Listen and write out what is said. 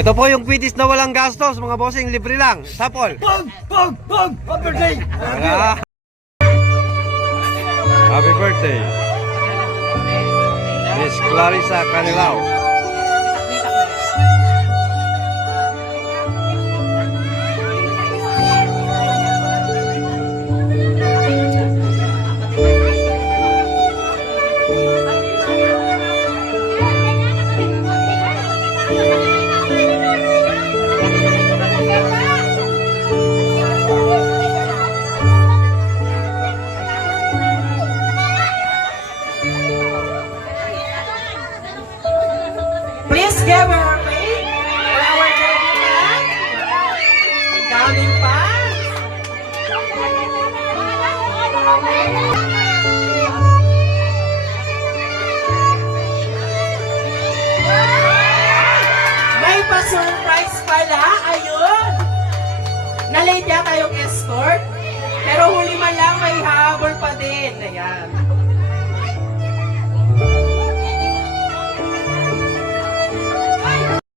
Ito po yung quidditch na walang gastos, mga bossing, libre lang. Sapol. Happy birthday! Ah. Happy birthday. Miss Clarissa Canilao. Please give her a wave for our gentleman. Daming fans. May pa-surprise pala. Ayun. Na-late yata yung escort. Pero huli man lang may